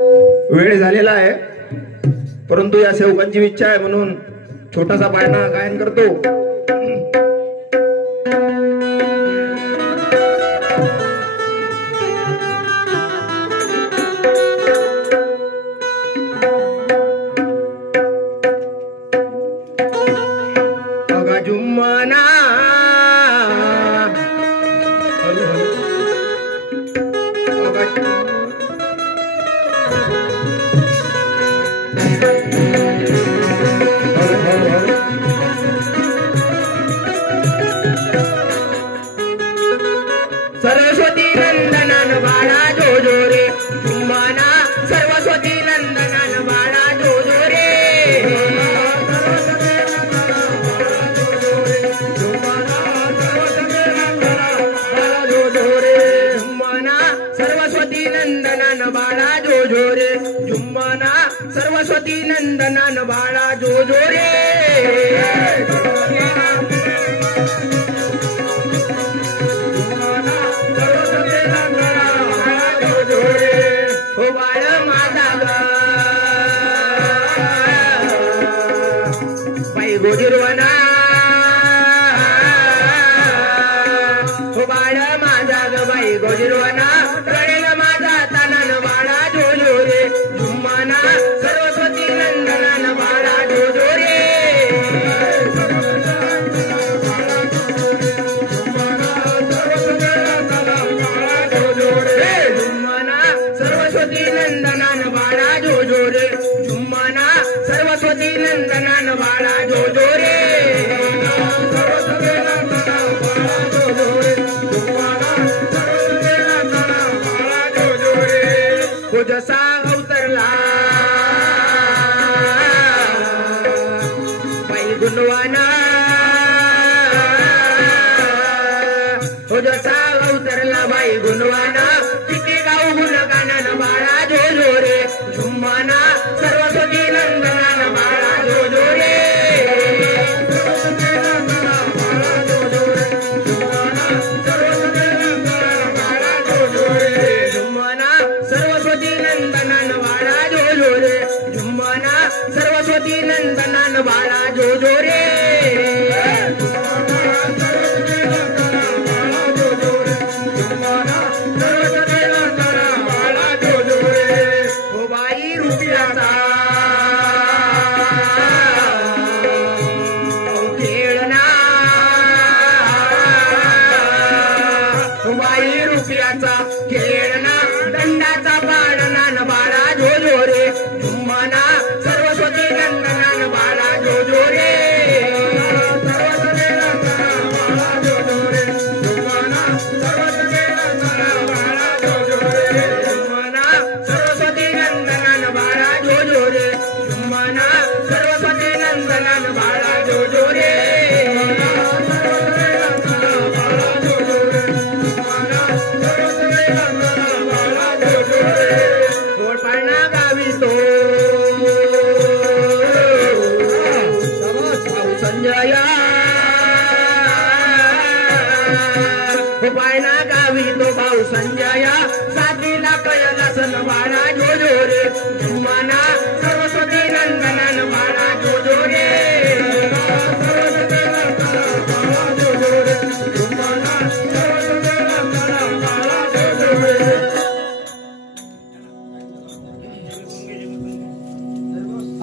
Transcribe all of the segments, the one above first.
वेळ झालेला आहे, परंतु या सेवकांची इच्छा आहे म्हणून छोटासा पाळणा गायन करतो। अगा जुम्मना सरस्वती नंदनन बाळा जो जो रे जुम्मना, सरस्वती नंदनन बाळा जो जो रे जुम्मना, सरस्वती नंदनन बाळा जो जो रे जुम्मना, सरस्वती नंदनन बाळा जो जो रे गोजिरवना हो बाळ माझा ग बाई गोजिरवना, प्रणेल माझा तनन बाळा जो जो रे जुम्मना, सरस्वती नंदनन बाळा जो जो रे जुम्मना, सरस्वती नंदनन बाळा जो जो रे जुम्मना, सरस्वती नंदनन बाळा जो जो रे हो जसा अवतरला बाई गुणवाना, हो जसा अवतरला बाई गुणवाना, किती गाऊ गुणगानन बाळा जो जो रे जुम्मना, सरस्वती नंदनन बाळा जो जो रे जुम्मना, सरस्वती नंदनन बाळा जो जो रे जुम्मना, सरस्वती नंदनन बाळा जो जो रे हो बाई रुपयाचा खेळना, हो बाई रुपयाचा खेळना, दंडाचा पाळणा न बाळा जो जो रे जुम्मना, सरस्वती नंदनन बाळा जो जो रे जुम्मना, सरस्वती नंदनन बाळा जो जो रे जुम्मना, सरस्वती नंदनन बाळा जो जो रे गोड पाळणा गावितो भाऊ संजय, हो पाळणा गावितो भाऊ संजय, साथीला कळलासन बाळा जो जो रे जुम्मना, सरस्वती नंदनन बाळा जो जो रे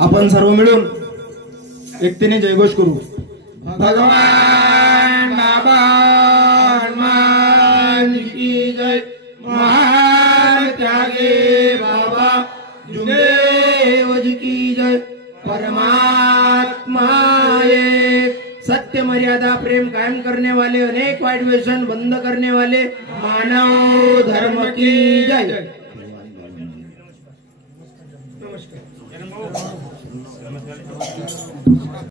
आपण सर्व मिळून एकतेने जयघोष करू। भगवान बाबा हनुमान की जय, महान त्यागे बाबा जुमदेव जी की जय। परमात्मा एक, सत्य मर्यादा प्रेम कायम करने वाले, अनेक वाइट व्यसन बंद करने वाले मानव धर्म की जय।